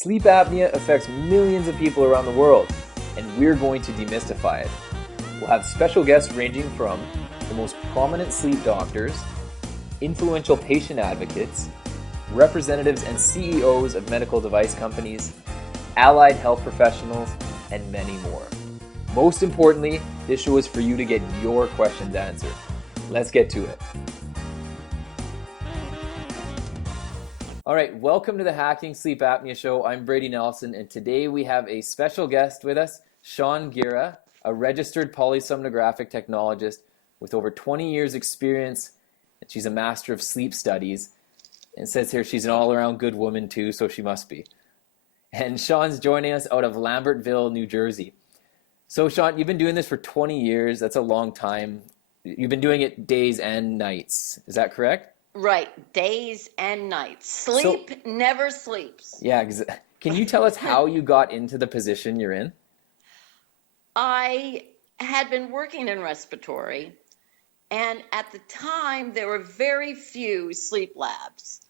Sleep apnea affects millions of people around the world, and we're going to demystify it. We'll have special guests ranging from the most prominent sleep doctors, influential patient advocates, representatives and CEOs of medical device companies, allied health professionals, and many more. Most importantly, this show is for you to get your questions answered. Let's get to it. All right, welcome to the Hacking Sleep Apnea Show. I'm Brady Nelson, and today we have a special guest with us, Shawn Guerra, a registered polysomnographic technologist with over 20 years experience, and she's a master of sleep studies. And it says here she's an all-around good woman too, so she must be. And Shawn's joining us out of Lambertville, New Jersey. So Shawn, you've been doing this for 20 years. That's a long time. You've been doing it days and nights. Is that correct? Right, days and nights. Sleep never sleeps. Yeah, can you tell us how you got into the position you're in? I had been working in respiratory, and at the time there were very few sleep labs.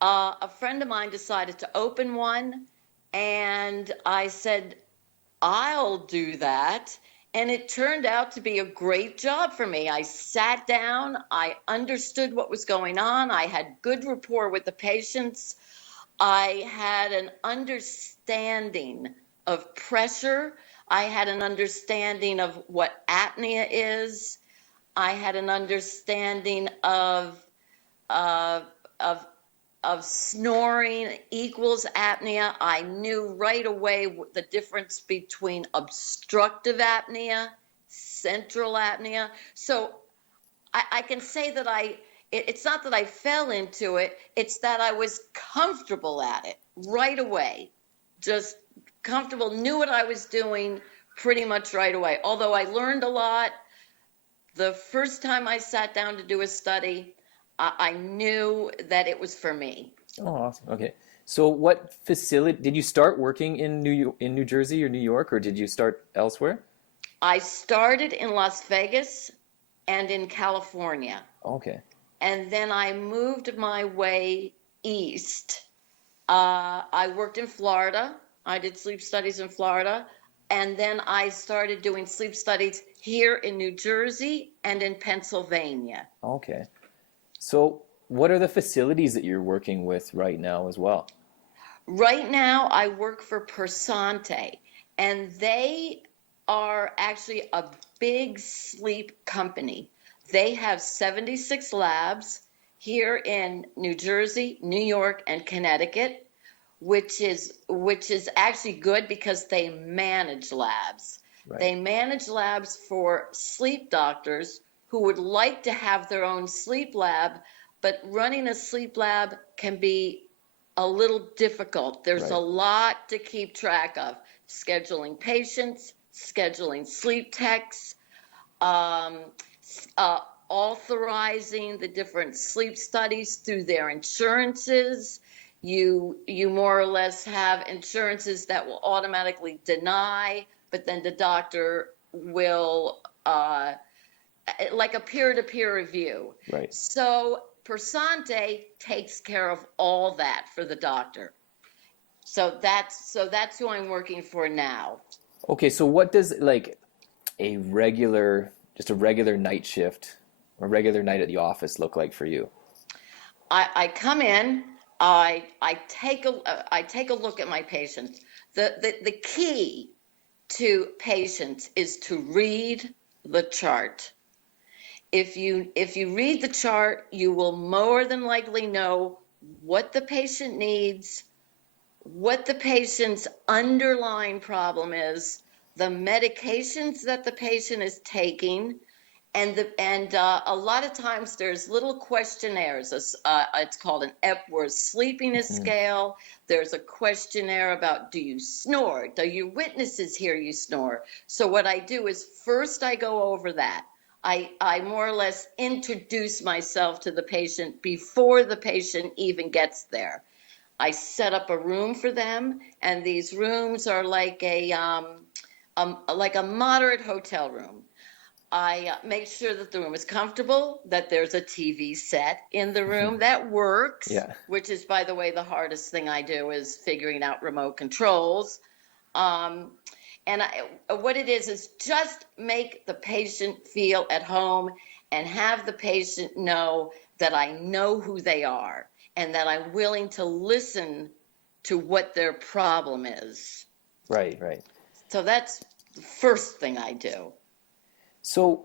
A friend of mine decided to open one, and I said, I'll do that. And it turned out to be a great job for me. I sat down, I understood what was going on, I had good rapport with the patients, I had an understanding of pressure, I had an understanding of what apnea is, I had an understanding of snoring equals apnea. I knew right away the difference between obstructive apnea, central apnea. So I can say that it's not that I fell into it, it's that I was comfortable at it right away. Just comfortable, knew what I was doing pretty much right away. Although I learned a lot, the first time I sat down to do a study, I knew that it was for me. Oh, awesome. Okay. So what facility, did you start working in New Jersey or New York, or did you start elsewhere? I started in Las Vegas and in California. Okay. And then I moved my way east. I worked in Florida. I did sleep studies in Florida. And then I started doing sleep studies here in New Jersey and in Pennsylvania. Okay. So what are the facilities that you're working with right now as well? Right now, I work for Persante, and they are actually a big sleep company. They have 76 labs here in New Jersey, New York, and Connecticut, which is actually good because they manage labs. Right. They manage labs for sleep doctors who would like to have their own sleep lab, but running a sleep lab can be a little difficult. There's a lot to keep track of. Scheduling patients, scheduling sleep techs, authorizing the different sleep studies through their insurances. You more or less have insurances that will automatically deny, but then the doctor will like a peer-to-peer review. Right. So Persante takes care of all that for the doctor. So that's who I'm working for now. Okay, so what does like a regular night shift, a regular night at the office look like for you? I come in, I take a look at my patients. The key to patients is to read the chart. If you read the chart, you will more than likely know what the patient needs, what the patient's underlying problem is, the medications that the patient is taking, and a lot of times there's little questionnaires. It's called an Epworth sleepiness scale. There's a questionnaire about, do you snore? Do your witnesses hear you snore? So what I do is first I go over that. I more or less introduce myself to the patient before the patient even gets there. I set up a room for them, and these rooms are like a moderate hotel room. I make sure that the room is comfortable, that there's a TV set in the room that works, Yeah. which is, by the way, the hardest thing I do is figuring out remote controls. Um, what it is just make the patient feel at home and have the patient know that I know who they are and that I'm willing to listen to what their problem is. Right, right. So that's the first thing I do. So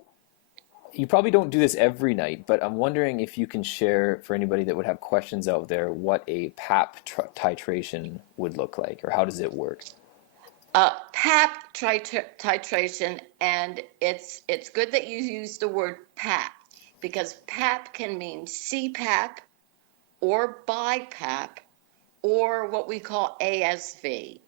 you probably don't do this every night, but I'm wondering if you can share for anybody that would have questions out there what a PAP titration would look like, or how does it work? PAP titration, and it's good that you use the word PAP because PAP can mean CPAP or BiPAP or what we call ASV.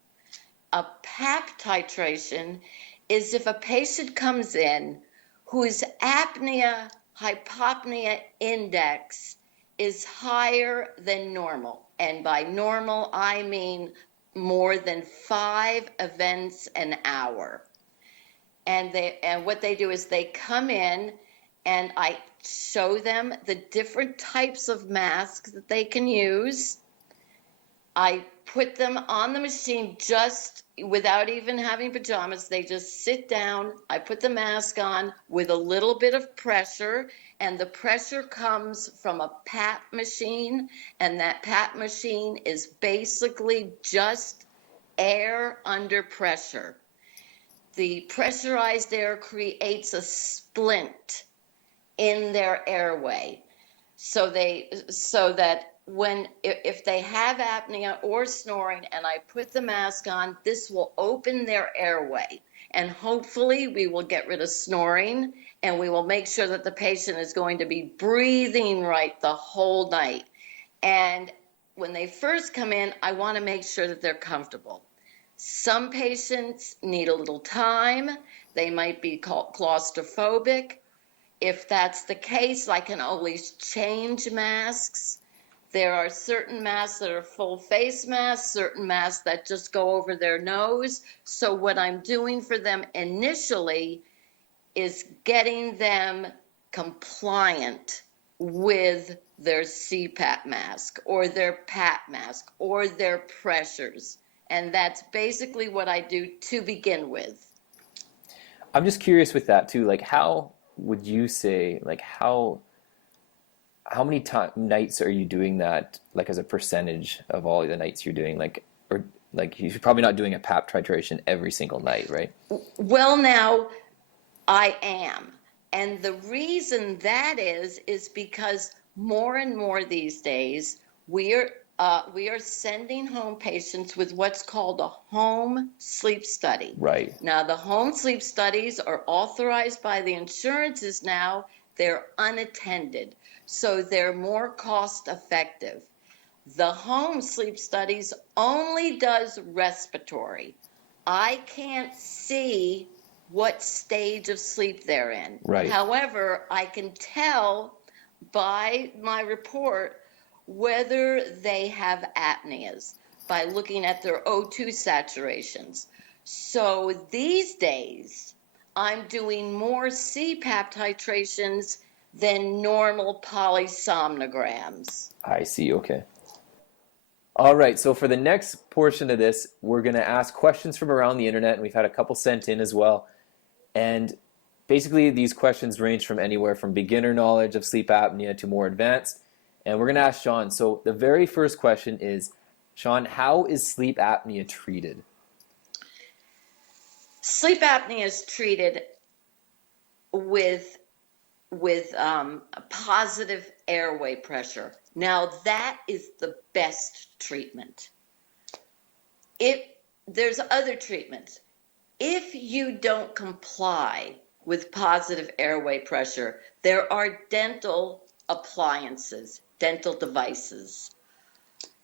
A PAP titration is if a patient comes in whose apnea hypopnea index is higher than normal. And by normal, I mean more than 5 events an hour. And what they do is they come in and I show them the different types of masks that they can use. I put them on the machine just without even having pajamas. They just sit down. I put the mask on with a little bit of pressure, and the pressure comes from a PAP machine, and that PAP machine is basically just air under pressure. The pressurized air creates a splint in their airway so that if they have apnea or snoring and I put the mask on, this will open their airway. And hopefully we will get rid of snoring and we will make sure that the patient is going to be breathing right the whole night. And when they first come in, I want to make sure that they're comfortable. Some patients need a little time. They might be claustrophobic. If that's the case, I can always change masks. There are certain masks that are full face masks, certain masks that just go over their nose. So what I'm doing for them initially is getting them compliant with their CPAP mask or their PAP mask or their pressures. And that's basically what I do to begin with. I'm just curious with that too, like how would you say, like how many nights are you doing that, like as a percentage of all the nights you're doing, like, or like you're probably not doing a PAP titration every single night, right? Well, now I am. And the reason that is because more and more these days, we are sending home patients with what's called a home sleep study. Right. Now, the home sleep studies are authorized by the insurances now. They're unattended, so they're more cost effective. The home sleep studies only does respiratory. I can't see what stage of sleep they're in. Right. However, I can tell by my report whether they have apneas by looking at their O2 saturations. So these days, I'm doing more CPAP titrations than normal polysomnograms. I see. Okay. All right. So for the next portion of this, we're going to ask questions from around the internet, and we've had a couple sent in as well. And basically, these questions range from anywhere from beginner knowledge of sleep apnea to more advanced. And we're going to ask Shawn. So the very first question is, Shawn, how is sleep apnea treated? Sleep apnea is treated with positive airway pressure. Now, that is the best treatment. There's other treatments. If you don't comply with positive airway pressure, there are dental appliances, dental devices.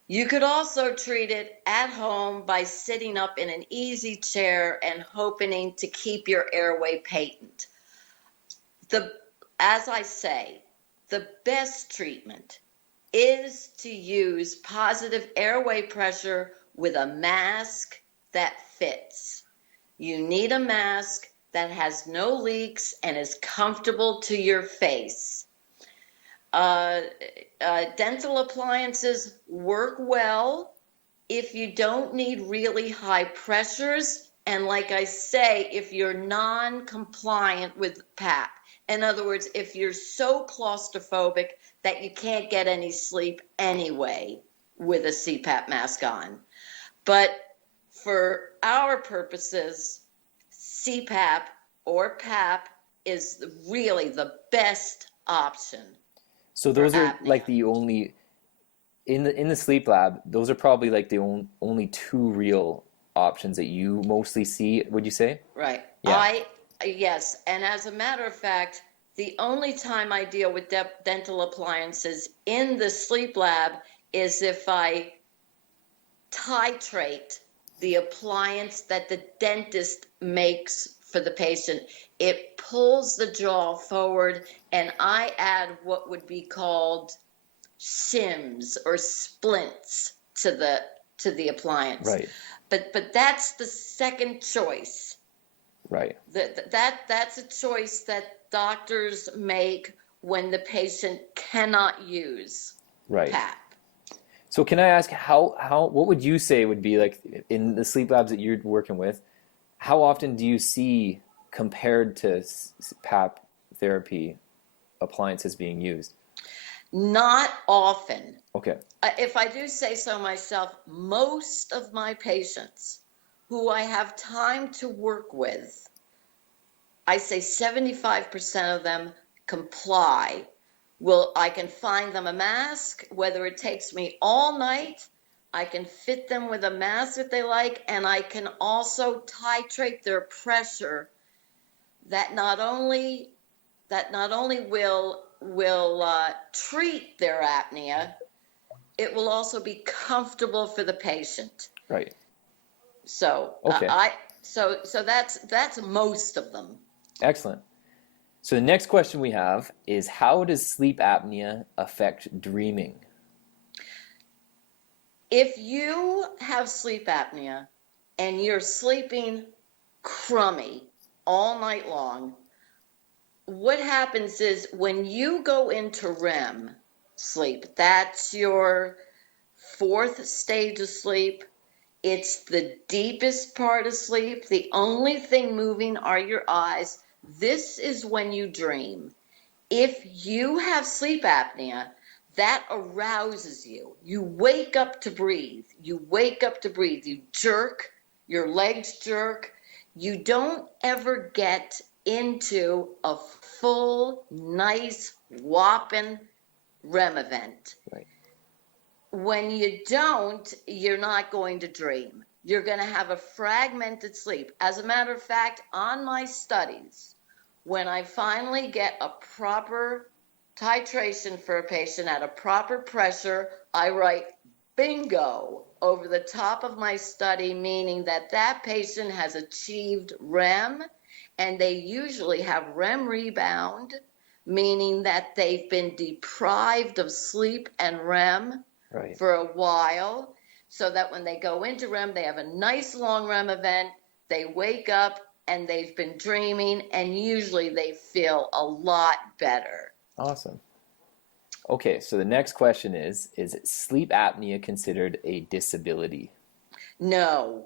You could also treat it at home by sitting up in an easy chair and hoping to keep your airway patent. As I say, the best treatment is to use positive airway pressure with a mask that fits. You need a mask that has no leaks and is comfortable to your face. Dental appliances work well if you don't need really high pressures, and like I say, if you're non-compliant with PAP. In other words, if you're so claustrophobic that you can't get any sleep anyway with a CPAP mask on. But for our purposes, CPAP or PAP is really the best option. So those are like the only in the sleep lab. Those are probably like the only two real options that you mostly see. Would you say? Right. Yeah. Yes. And as a matter of fact, the only time I deal with dental appliances in the sleep lab is if I titrate the appliance that the dentist makes for the patient. It pulls the jaw forward, and I add what would be called shims or splints to the appliance. Right. But that's the second choice. Right. That's a choice that doctors make when the patient cannot use PAP. So can I ask what would you say would be like in the sleep labs that you're working with? How often do you see compared to PAP therapy appliances being used? Not often. Okay. If I do say so myself, most of my patients who I have time to work with, I say 75% of them comply. I can find them a mask, whether it takes me all night, I can fit them with a mask that they like, and I can also titrate their pressure that not only will treat their apnea, it will also be comfortable for the patient. Right. So okay. So that's most of them. Excellent. So the next question we have is, how does sleep apnea affect dreaming? If you have sleep apnea and you're sleeping crummy all night long, what happens is when you go into REM sleep, that's your fourth stage of sleep. It's the deepest part of sleep. The only thing moving are your eyes. This is when you dream. If you have sleep apnea, that arouses you. You wake up to breathe. You wake up to breathe. You jerk, your legs jerk. You don't ever get into a full, nice, whopping REM event. Right. When you don't, you're not going to dream. You're going to have a fragmented sleep. As a matter of fact, on my studies, when I finally get a proper titration for a patient at a proper pressure, I write bingo over the top of my study, meaning that that patient has achieved REM, and they usually have REM rebound, meaning that they've been deprived of sleep and REM for a while, so that when they go into REM, they have a nice long REM event, they wake up, and they've been dreaming, and usually they feel a lot better. Awesome. Okay, so the next question is sleep apnea considered a disability? No,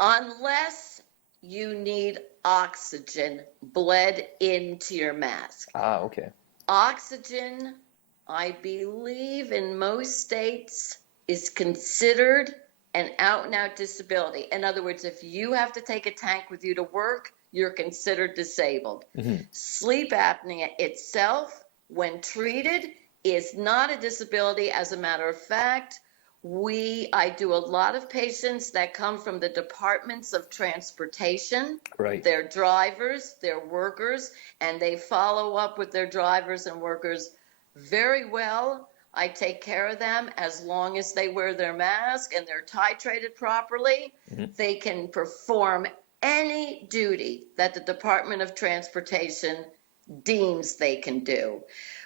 unless you need oxygen bled into your mask. Okay. Oxygen, I believe in most states, is considered an out-and-out disability. In other words, if you have to take a tank with you to work, you're considered disabled. Mm-hmm. Sleep apnea itself, when treated, is not a disability. As a matter of fact, I do a lot of patients that come from the departments of transportation. Right. They're drivers, they're workers, and they follow up with their drivers and workers very well. I take care of them as long as they wear their mask and they're titrated properly. Mm-hmm. They can perform any duty that the Department of Transportation deems they can do.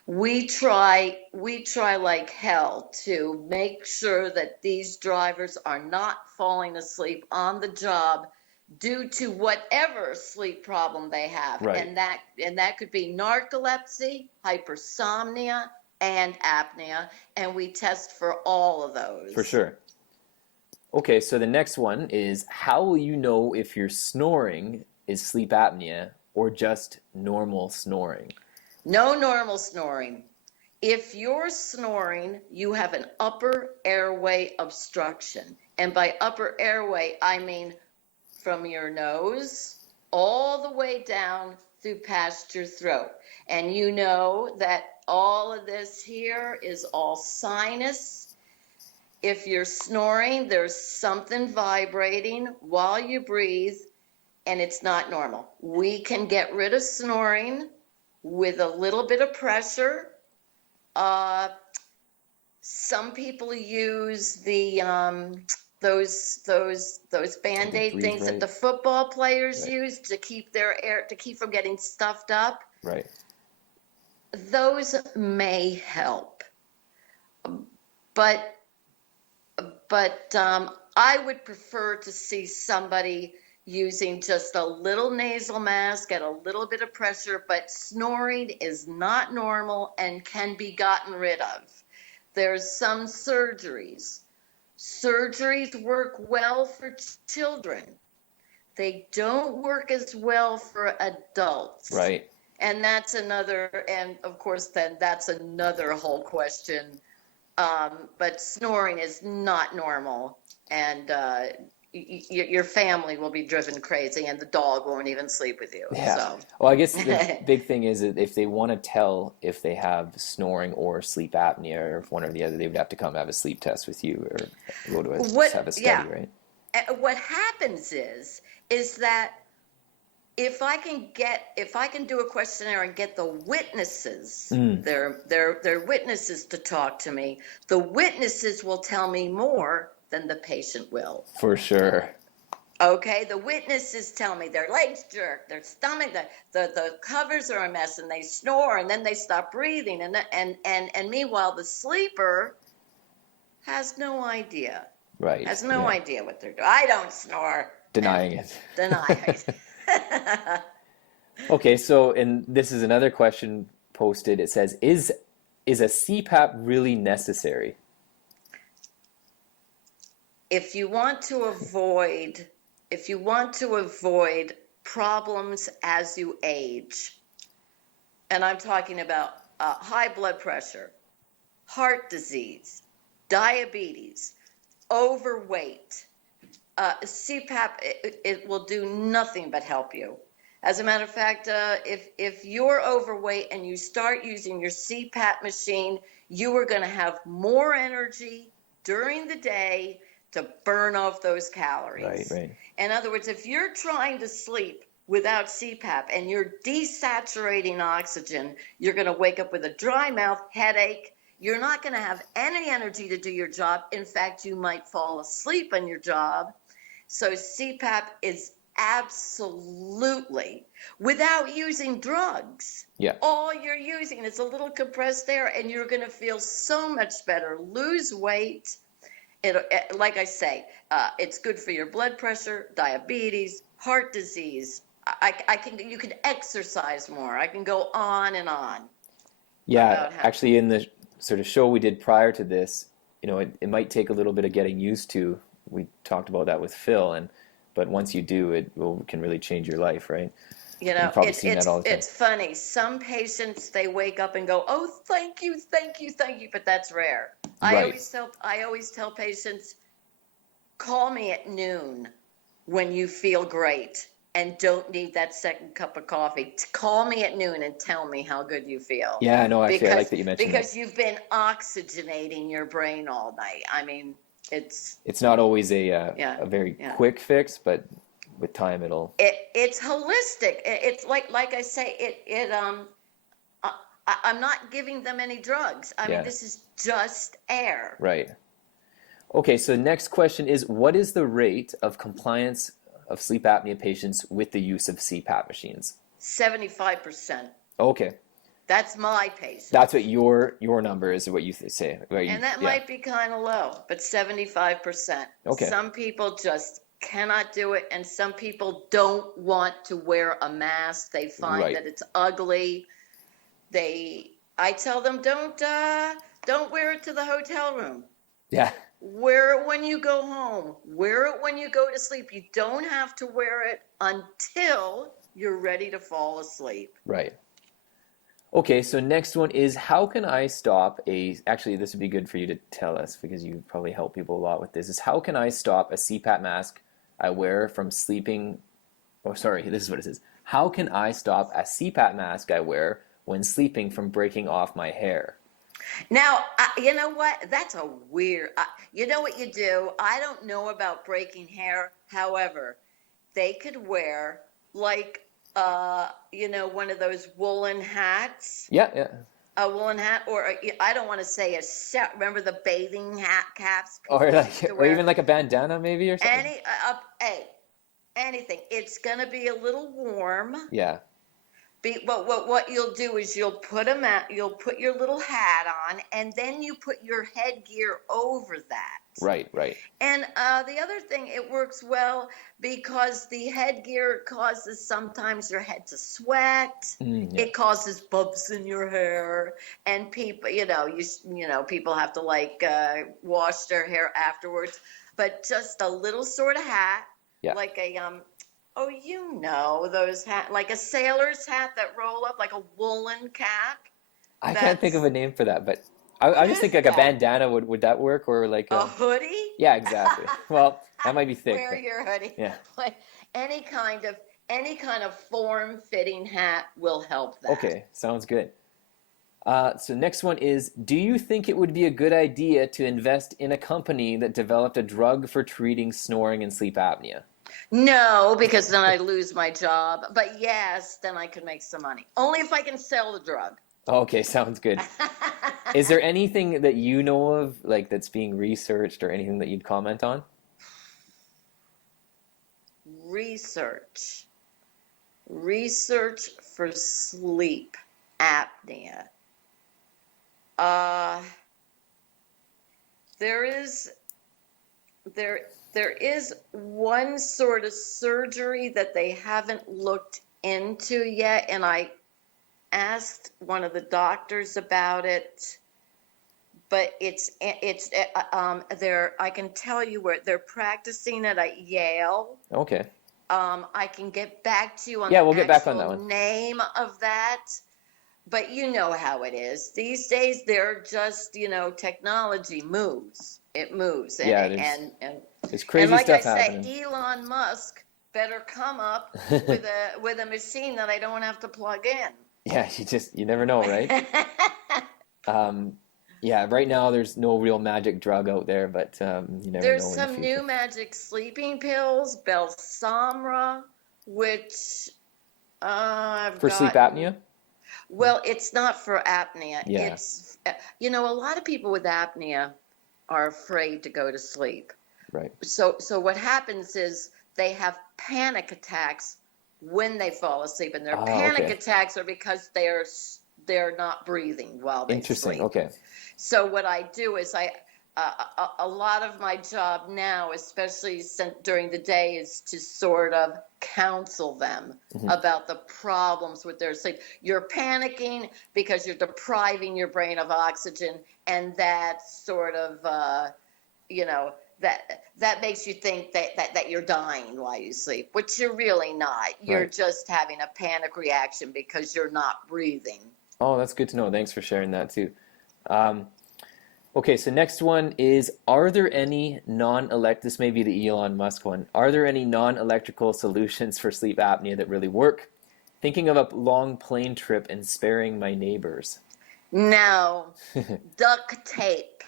We try like hell to make sure that these drivers are not falling asleep on the job due to whatever sleep problem they have. Right. And that could be narcolepsy, hypersomnia, and apnea. And we test for all of those. For sure. Okay, so the next one is, how will you know if your snoring is sleep apnea or just normal snoring? No normal snoring. If you're snoring, you have an upper airway obstruction. And by upper airway, I mean from your nose all the way down through past your throat. And you know that all of this here is all sinus. If you're snoring, there's something vibrating while you breathe, and it's not normal. We can get rid of snoring with a little bit of pressure. Some people use the those Band-Aid things that the football players use to keep their air, to keep from getting stuffed up. Right. Those may help, but I would prefer to see somebody using just a little nasal mask at a little bit of pressure, but snoring is not normal and can be gotten rid of. There's some surgeries. Surgeries work well for children. They don't work as well for adults. Right. And that's another, and of course, then that's another whole question. But snoring is not normal, and your family will be driven crazy, and the dog won't even sleep with you. Yeah. So. Well, I guess the big thing is that if they want to tell if they have snoring or sleep apnea, or if one or the other, they would have to come have a sleep test with you or go to have a study, right? What happens is that if I can do a questionnaire and get the witnesses, their witnesses to talk to me, the witnesses will tell me more than the patient will. For sure. Okay, the witnesses tell me their legs jerk, their stomach, the covers are a mess, and they snore, and then they stop breathing, and meanwhile the sleeper has no idea. Right. Has no idea what they're doing. I don't snore. Denying it. Denying it. Okay, so, and this is another question posted. It says, is a CPAP really necessary? If you want to avoid problems as you age, and I'm talking about high blood pressure, heart disease, diabetes, overweight, CPAP, it will do nothing but help you. As a matter of fact, if you're overweight and you start using your CPAP machine, you are going to have more energy during the day to burn off those calories. Right. In other words, if you're trying to sleep without CPAP and you're desaturating oxygen, you're going to wake up with a dry mouth, headache. You're not going to have any energy to do your job. In fact, you might fall asleep on your job. So CPAP is absolutely, without using drugs. Yeah. All you're using is a little compressed air, and you're going to feel so much better. Lose weight. Like I say, it's good for your blood pressure, diabetes, heart disease. You can exercise more. I can go on and on. Yeah, actually, in the sort of show we did prior to this, it might take a little bit of getting used to. We talked about that with Phil, but once you do, it can really change your life, right? You've probably seen that all the time. It's funny. Some patients, they wake up and go, "Oh, thank you," but that's rare. Right. I always tell patients, call me at noon when you feel great and don't need that second cup of coffee. Call me at noon and tell me how good you feel. Yeah, no, actually, I like that you mentioned that. Because you've been oxygenating your brain all night. I mean, it's not always a very quick fix, but with time it's holistic. It's like I say, I'm not giving them any drugs. I mean, this is just air. Right. Okay, so the next question is, what is the rate of compliance of sleep apnea patients with the use of CPAP machines? 75%. Okay. That's my patients. That's what your number is, what you say. And that might be kind of low, but 75%. Okay. Some people just cannot do it, and some people don't want to wear a mask. They find Right. that it's ugly. I tell them, don't wear it to the hotel room. Yeah. Wear it when you go home. Wear it when you go to sleep. You don't have to wear it until you're ready to fall asleep. Right. Okay, so next one is how can I stop actually this would be good for you to tell us because you probably help people a lot with this, is how can I stop a CPAP mask I wear from sleeping, oh sorry, this is what it says. How can I stop a CPAP mask I wear when sleeping from breaking off my hair? Now, you know what? That's a weird, you know what you do? I don't know about breaking hair. However, they could wear like, one of those woolen hats. Yeah, yeah. A woolen hat, or I don't want to say a set. Remember the bathing hat caps? Or even like a bandana maybe or something? Anything. It's going to be a little warm. Yeah. But what you'll do is you'll put your little hat on, and then you put your headgear over that. Right. And the other thing, it works well because the headgear causes sometimes your head to sweat. Yeah. It causes bumps in your hair, and people, people have to wash their hair afterwards. But just a little sort of hat, like a those hat, like a sailor's hat that roll up, like a woolen cap. I can't think of a name for that, but I just think like a bandana would that work, or like a hoodie? Yeah, exactly. Well, that might be thick. Wear your hoodie. Yeah. Like any kind of form-fitting hat will help that. Okay, sounds good. So next one is, do you think it would be a good idea to invest in a company that developed a drug for treating snoring and sleep apnea? No, because then I lose my job. But yes, then I could make some money. Only if I can sell the drug. Okay, sounds good. Is there anything that you know of, like that's being researched, or anything that you'd comment on? Research for sleep apnea. There is one sort of surgery that they haven't looked into yet, and I asked one of the doctors about it, but I can tell you where they're practicing it at Yale. Okay. I can get back to you on we'll the get back on that actual one. name of that. But you know how it is. These days, they're just, technology moves. It moves. And there's crazy and stuff happening. happening. Elon Musk better come up with a machine that I don't have to plug in. Yeah, you never know, right? Yeah, right now there's no real magic drug out there, but you never know. There's some new magic sleeping pills, Belsomra, which for sleep apnea? Well, it's not for apnea. Yeah. It's, a lot of people with apnea are afraid to go to sleep. Right. So what happens is they have panic attacks when they fall asleep, and their panic attacks are because they're not breathing while they Interesting. sleep. Okay. So what I do is a lot of my job now, especially during the day, is to sort of counsel them about the problems with their sleep. You're panicking because you're depriving your brain of oxygen, and that sort of, that makes you think that you're dying while you sleep, which you're really not. You're just having a panic reaction because you're not breathing. Oh, that's good to know. Thanks for sharing that too. Okay, so next one is, are there any this may be the Elon Musk one, are there any non-electrical solutions for sleep apnea that really work? Thinking of a long plane trip and sparing my neighbors. No. Duct tape.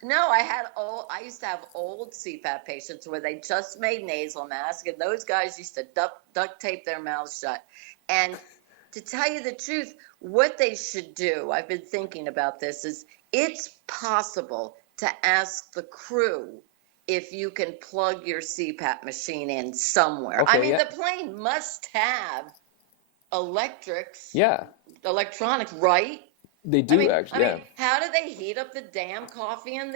No, I used to have old CPAP patients where they just made nasal masks, and those guys used to duct tape their mouths shut. And to tell you the truth, what they should do, I've been thinking about this, is it's possible to ask the crew if you can plug your CPAP machine in somewhere. Okay, the plane must have electronic, right? They do, actually. How do they heat up the damn coffee and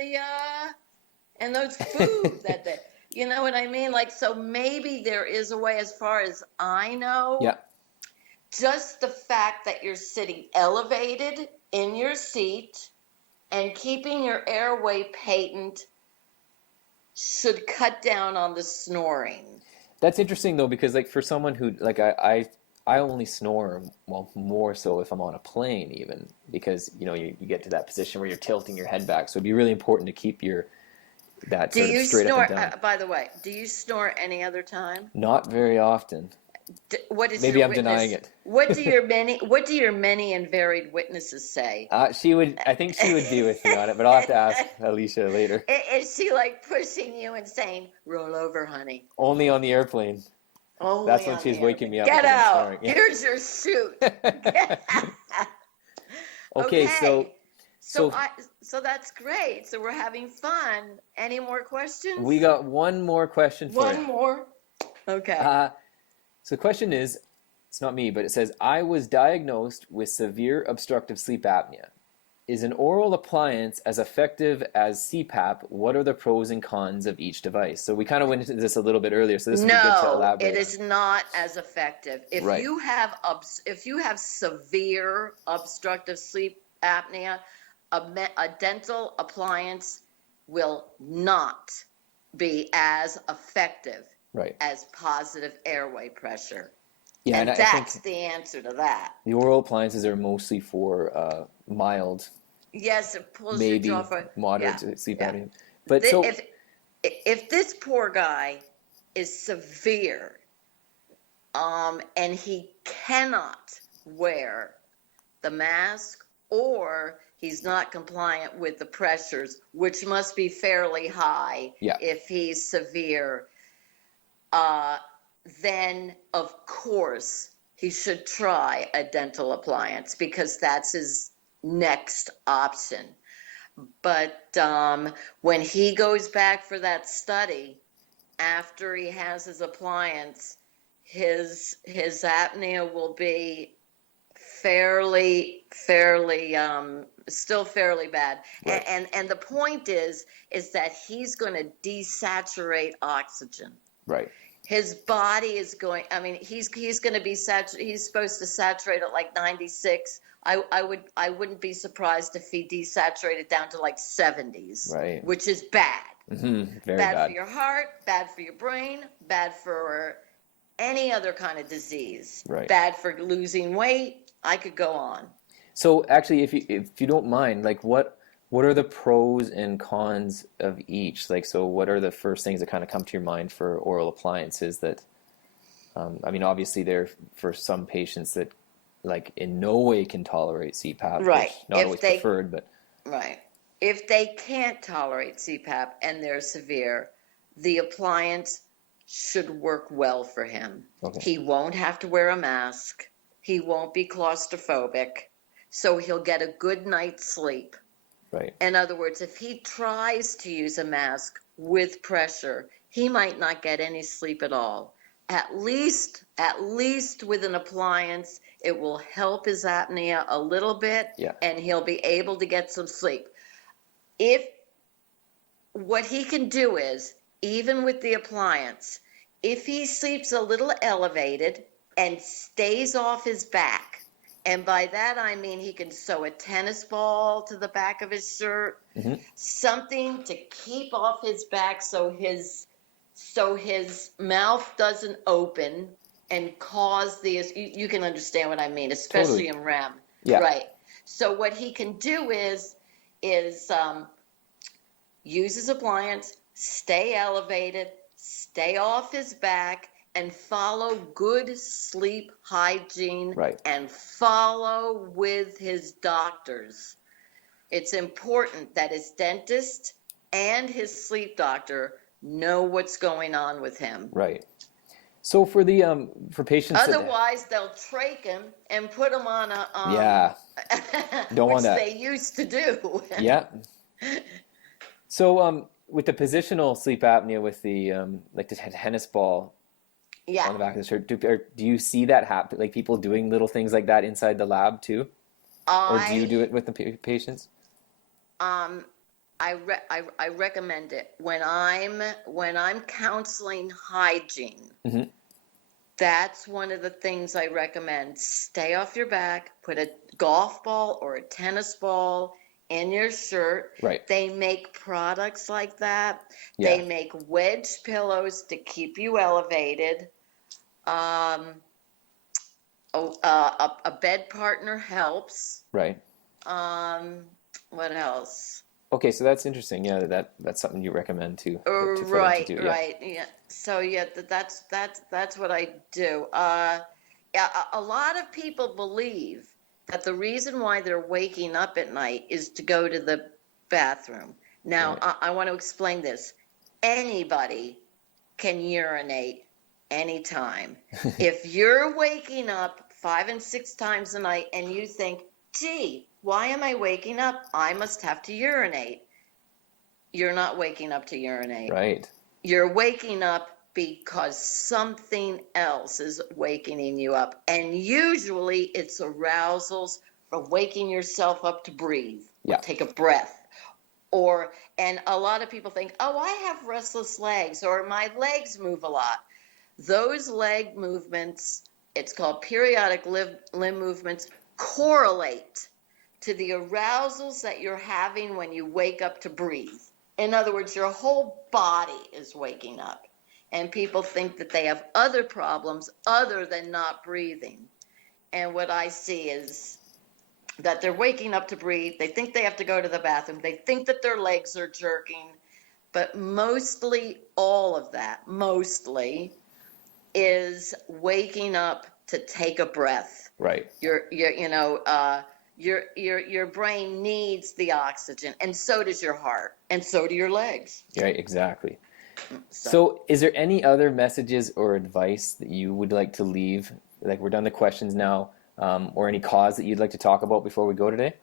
those food that they? You know what I mean? Like, so maybe there is a way, as far as I know, Yeah. just the fact that you're sitting elevated in your seat and keeping your airway patent should cut down on the snoring. That's interesting though, because like for someone who like I only snore, well, more so if I'm on a plane even, because you get to that position where you're tilting your head back. So it'd be really important to keep that Do sort of you straight up snore, and down. by the way, do you snore any other time? Not very often. What is Maybe your I'm denying witness? it. What do your many and varied witnesses say? I think she would be with me on it, but I'll have to ask Alicia later. Is she like pushing you and saying, "Roll over, honey"? Only on the airplane. That's Only when on she's the waking airplane. me up Get because I'm out. snoring. Here's your suit. Okay, so Okay. So so I so that's great. So we're having fun. Any more we questions? got one more question for you. One more. Okay. So the question is, it's not me, but it says, I was diagnosed with severe obstructive sleep apnea. Is an oral appliance as effective as CPAP? What are the pros and cons of each device? So we kind of went into this a little bit earlier, so this would be good to No, elaborate it on. is not as effective. Right. If you have severe obstructive sleep apnea, a dental appliance will not be as effective Right. as positive airway pressure. Yeah, And I that's think the answer to that. the oral appliances are mostly for mild, Yes, it pulls your jaw maybe for, moderate yeah, to sleep yeah. apnea. But so, If this poor guy is severe, and he cannot wear the mask, or he's not compliant with the pressures, which must be fairly high yeah, if he's severe, then of course he should try a dental appliance because that's his next option. But when he goes back for that study, after he has his appliance, his apnea will be fairly still fairly bad. right, And the point is that he's going to desaturate oxygen. right. His body is going, I mean, he's going to be he's supposed to saturate at like 96. I wouldn't be surprised if he desaturated down to like 70s, Right. which is bad. Very Bad bad. for your heart, bad for your brain, bad for any other kind of disease. Right. Bad for losing weight. I could go on. So actually, if you don't mind, like what are the pros and cons of each? Like, so what are the first things that kind of come to your mind for oral appliances that, I mean, obviously they're for some patients that like in no way can tolerate CPAP, Right. which not always preferred, but Right. If they can't tolerate CPAP and they're severe, the appliance should work well for him. okay, He won't have to wear a mask. He won't be claustrophobic. So he'll get a good night's sleep. right, In other words, if he tries to use a mask with pressure, he might not get any sleep at all. At least with an appliance, it will help his apnea a little bit, yeah, and he'll be able to get some sleep. If what he can do is, even with the appliance, if he sleeps a little elevated and stays off his back, and by that I mean he can sew a tennis ball to the back of his shirt, something to keep off his back so his mouth doesn't open and cause you can understand what I mean, especially totally, in REM. yeah, Right. So what he can do is use his appliance, stay elevated, stay off his back, and follow good sleep hygiene, right. and follow with his doctors. It's important that his dentist and his sleep doctor know what's going on with him. Right. So for the for patients Otherwise, they'll trach him and put him on a yeah, don't which want that. they used to do. Yeah. So with the positional sleep apnea with the like the tennis ball Yeah. on the back of the shirt, do you see that happen? Like people doing little things like that inside the lab too, or do you do it with the patients? I recommend it when I'm counseling hygiene. Mm-hmm. That's one of the things I recommend. Stay off your back, put a golf ball or a tennis ball in your shirt. Right. They make products like that. Yeah. They make wedge pillows to keep you elevated. A bed partner helps. Right. What else? Okay, so that's interesting. Yeah, that's something you recommend to for them Right, to do. right. Yeah. So yeah, that's what I do. Yeah, a lot of people believe that the reason why they're waking up at night is to go to the bathroom. Now, Right. I want to explain this. Anybody can urinate anytime. If you're waking up 5 and 6 times a night and you think, gee, why am I waking up? I must have to urinate. You're not waking up to urinate. Right. You're waking up because something else is waking you up. And usually it's arousals for waking yourself up to breathe. Yeah. Take a breath. And a lot of people think, oh, I have restless legs or my legs move a lot. Those leg movements, it's called periodic limb movements, correlate to the arousals that you're having when you wake up to breathe. In other words, your whole body is waking up. And people think that they have other problems other than not breathing. And what I see is that they're waking up to breathe. They think they have to go to the bathroom. They think that their legs are jerking. But mostly all of that, is waking up to take a breath. Right. Your brain needs the oxygen, and so does your heart, and so do your legs. Right, exactly. So is there any other messages or advice that you would like to leave? Like, we're done the questions now, or any cause that you'd like to talk about before we go today?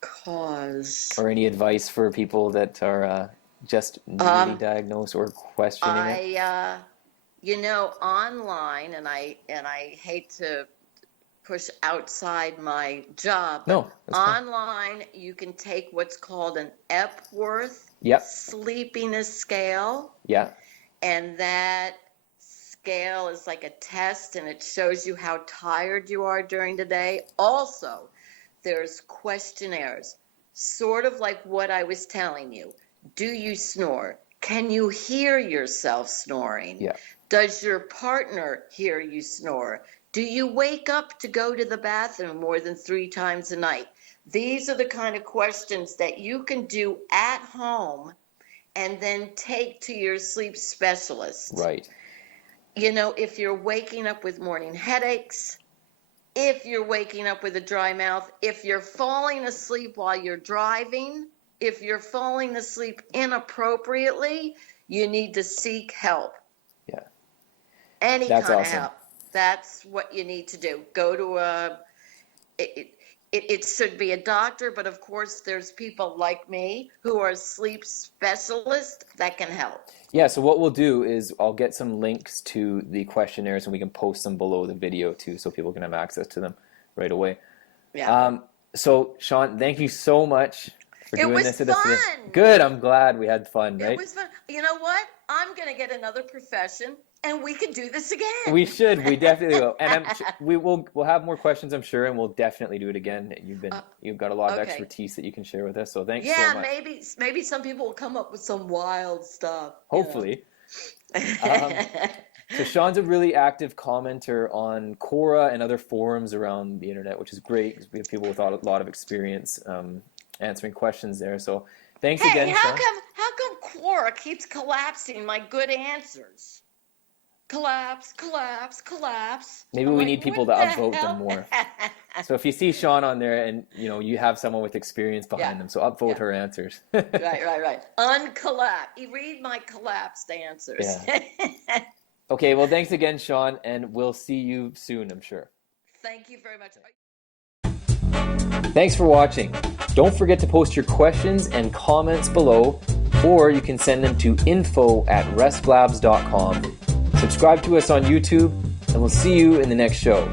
Cause. Or any advice for people that are just newly diagnosed or questioning it? Online, and I hate to push outside my job. No, that's fine. Online, you can take what's called an Epworth Yep. sleepiness scale. Yeah. And that scale is like a test, and it shows you how tired you are during the day. Also, there's questionnaires, sort of like what I was telling you. Do you snore? Can you hear yourself snoring? Yeah. Does your partner hear you snore? Do you wake up to go to the bathroom more than 3 times a night? These are the kind of questions that you can do at home and then take to your sleep specialist. Right. If you're waking up with morning headaches, if you're waking up with a dry mouth, if you're falling asleep while you're driving, if you're falling asleep inappropriately, you need to seek help. Yeah. Any That's kind awesome. of help. That's what you need to do. Go to it should be a doctor, but of course there's people like me who are sleep specialists that can help. Yeah, so what we'll do is I'll get some links to the questionnaires and we can post them below the video too so people can have access to them right away. Yeah. So Shawn, thank you so much for doing this with us today. Fun. Good, I'm glad we had fun, right? It was fun. You know what? I'm going to get another profession and we can do this again. We should. We definitely will. And we'll have more questions, I'm sure, and we'll definitely do it again. You've got a lot of expertise that you can share with us. So thanks so much. Yeah, maybe some people will come up with some wild stuff. Hopefully. So Shawn's a really active commenter on Quora and other forums around the internet, which is great because we have people with a lot of experience answering questions there. So thanks again, Shawn. How come Quora keeps collapsing my good answers? Collapse. Maybe we need people to upvote them more. So if you see Shawn on there and you have someone with experience behind them, so upvote her answers. Right. Uncollapse. Read my collapsed answers. Yeah. Okay, well thanks again, Shawn, and we'll see you soon, I'm sure. Thank you very much. Thanks for watching. Don't forget to post your questions and comments below, or you can send them to info@restlabs.com. Subscribe to us on YouTube, and we'll see you in the next show.